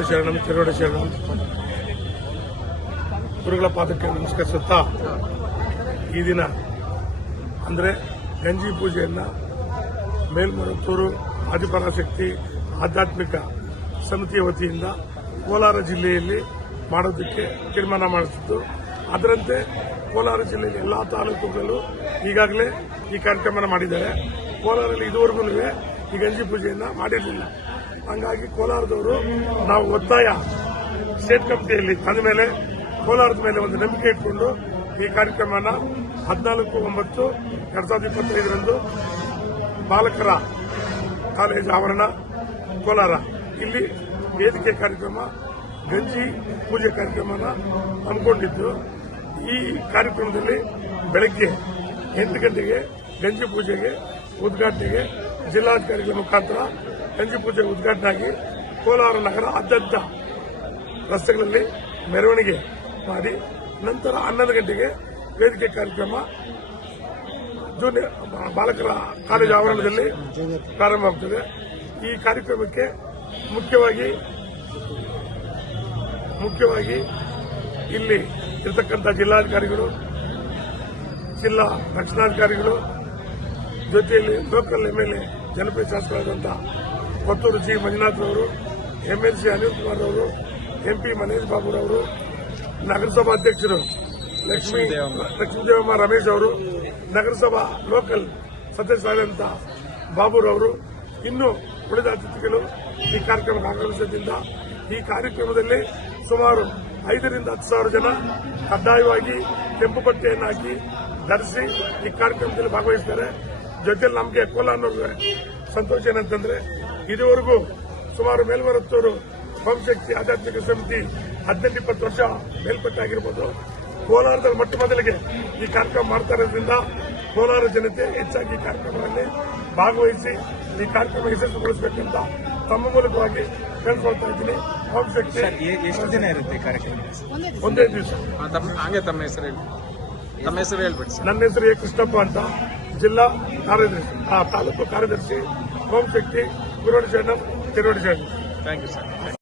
ತಿರುವಡಿ ಶರಣಂ ತಿರುಗಡೆ ಶರಣಂ. ಗುರುಗಳ ಪಾದಕ್ಕೆ ನಮಸ್ಕರಿಸುತ್ತಾ ಈ ದಿನ, ಅಂದರೆ ಗಂಜಿ ಪೂಜೆಯನ್ನ ಮೇಲ್ಮರುತ್ತೂರು ಆದಿಪರಾಶಕ್ತಿ ಆಧ್ಯಾತ್ಮಿಕ ಸಮಿತಿಯ ವತಿಯಿಂದ ಕೋಲಾರ ಜಿಲ್ಲೆಯಲ್ಲಿ ಮಾಡೋದಕ್ಕೆ ತೀರ್ಮಾನ ಮಾಡಿಸಿದ್ದು. ಅದರಂತೆ ಕೋಲಾರ ಜಿಲ್ಲೆಯ ಎಲ್ಲಾ ತಾಲೂಕುಗಳಲ್ಲೂ ಈಗಾಗಲೇ ಈ ಕಾರ್ಯಕ್ರಮ ಮಾಡಿದ್ದಾರೆ. ಕೋಲಾರಲ್ಲಿ ಇದುವರೆಗೂ ಈ ಗಂಜಿ ಪೂಜೆಯನ್ನು ಮಾಡಿರಲಿಲ್ಲ. ಹಂಗಾಗಿ ಕೋಲಾರದವರು ನಾವು ಒತ್ತಾಯ ಸ್ಟೇಟ್ ಕಮಿಟಿಯಲ್ಲಿ ತಂದ ಮೇಲೆ ಕೋಲಾರದ ಮೇಲೆ ಒಂದು ನಂಬಿಕೆ ಇಟ್ಕೊಂಡು ಈ ಕಾರ್ಯಕ್ರಮನ ಹದಿನಾಲ್ಕು, ಒಂಬತ್ತು, ಎರಡ್ ಸಾವಿರದ ಇಪ್ಪತ್ತೈದರಂದು ಬಾಲಕರ ಕಾಲೇಜು ಆವರಣ ಕೋಲಾರ. ಇಲ್ಲಿ ವೇದಿಕೆ ಕಾರ್ಯಕ್ರಮ, ಗಂಜಿ ಪೂಜೆ ಕಾರ್ಯಕ್ರಮನ ಹಮ್ಮಿಕೊಂಡಿದ್ದು. ಈ ಕಾರ್ಯಕ್ರಮದಲ್ಲಿ ಬೆಳಗ್ಗೆ ಎಂಟು ಗಂಟೆಗೆ ಗಂಜಿ ಪೂಜೆಗೆ, ಉದ್ಘಾಟನೆಗೆ ಜಿಲ್ಲಾಧಿಕಾರಿಗಳ ಮುಖಾಂತರ ಗಂಜಿ ಪೂಜೆ ಉದ್ಘಾಟನೆ ಆಗಿ ಕೋಲಾರ ನಗರ ಆದ್ಯಂತ ರಸ್ತೆಗಳಲ್ಲಿ ಮೆರವಣಿಗೆ ಮಾಡಿ ನಂತರ ಹನ್ನೊಂದು ಗಂಟೆಗೆ ವೇದಿಕೆ ಕಾರ್ಯಕ್ರಮ ಜೂನಿಯರ್ ಬಾಲಕರ ಕಾಲೇಜು ಆವರಣದಲ್ಲಿ ಪ್ರಾರಂಭವಾಗುತ್ತದೆ ಈ ಕಾರ್ಯಕ್ರಮಕ್ಕೆ ಮುಖ್ಯವಾಗಿ ಮುಖ್ಯವಾಗಿ ಇಲ್ಲಿ ಇರತಕ್ಕಂಥ ಜಿಲ್ಲಾಧಿಕಾರಿಗಳು, ಜಿಲ್ಲಾ ರಕ್ಷಣಾಧಿಕಾರಿಗಳು, ಜೊತೆಯಲ್ಲಿ ಲೋಕಲ್ ಎಂಎಲ್ಎ ಜನಪ್ರಿಯ ಶಾಸಕರಾದಂಥ ಕೊತ್ತೂರು ಜಿ ಮಂಜುನಾಥ್ ಅವರು ಎಂಎಲ್ಸಿ ಅನಿಲ್ ಕುಮಾರ್ ಅವರು ಎಂಪಿ ಮನೇಶ್ ಬಾಬುರವರು ನಗರಸಭಾ ಅಧ್ಯಕ್ಷರು ಲಕ್ಷ್ಮೀ ಲಕ್ಷ್ಮೀದೇವಮ್ಮ ರಮೇಶ್ ಅವರು, ನಗರಸಭಾ ಲೋಕಲ್ ಸದಸ್ಯರಾದಂಥ ಬಾಬುರವರು ಇನ್ನು ಉಳಿದ ಅತಿಥಿಗಳು ಈ ಕಾರ್ಯಕ್ರಮಕ್ಕೆ ಆಗಮಿಸಿದ್ದರಿಂದ ಈ ಕಾರ್ಯಕ್ರಮದಲ್ಲಿ ಸುಮಾರು ಐದರಿಂದ ಹತ್ತು ಸಾವಿರ ಜನ ಕಡ್ಡಾಯವಾಗಿ ಕೆಂಪು ಬಟ್ಟೆಯನ್ನು ಹಾಕಿ ಧರಿಸಿ ಈ ಕಾರ್ಯಕ್ರಮದಲ್ಲಿ ಭಾಗವಹಿಸ್ತಾರೆ. ಜೊತೆಲಿ ನಮಗೆ ಕೋಲಾರ್ನವ್ರಿಗೆ ಸಂತೋಷ ಏನಂತಂದ್ರೆ ಇದುವರೆಗೂ ಸುಮಾರು ಮೇಲ್ಮರತ್ತೂರು ಹೋಮಶಕ್ತಿ ಆಧ್ಯಾತ್ಮಿಕ ಸಮಿತಿ ಹದಿನೆಂಟು ಇಪ್ಪತ್ತು ವರ್ಷ ಮೇಲ್ಪಟ್ಟಾಗಿರ್ಬೋದು ಕೋಲಾರದಲ್ಲಿ ಮೊಟ್ಟ ಮೊದಲಿಗೆ ಈ ಕಾರ್ಯಕ್ರಮ ಮಾಡ್ತಾ ಇರೋದ್ರಿಂದ ಕೋಲಾರ ಜನತೆ ಹೆಚ್ಚಾಗಿ ಈ ಕಾರ್ಯಕ್ರಮದಲ್ಲಿ ಭಾಗವಹಿಸಿ ಈ ಕಾರ್ಯಕ್ರಮ ಯಶಸ್ವಿಗೊಳಿಸಬೇಕಂತ ತಮ್ಮ ಮೂಲಕವಾಗಿ ಕೇಳ್ಕೊಳ್ತಾ ಇದ್ದೀನಿ. ಎಷ್ಟು ದಿನ ಇರುತ್ತೆ ಈ ಕಾರ್ಯಕ್ರಮ ಒಂದೇ ದಿವಸ. ಆ, ತಮ್ಮ ಹಾಗೆ ತಮ್ಮ ಹೆಸರು ಹೇಳಿ. ತಮ್ಮ ಹೆಸರು ಹೇಳ್ಬಿಟ್ಟು ಸರ್. ನನ್ನ ಹೆಸರು ಎ ಕೃಷ್ಣಪ್ಪ ಅಂತ ಜಿಲ್ಲಾ ಕಾರ್ಯದರ್ಶಿ ಆ ತಾಲೂಕು ಕಾರ್ಯದರ್ಶಿ ಹೋಮಶಕ್ತಿ గురుడు చేయడం తిరుగుడు చేయడం థ్యాంక్ యూ సార్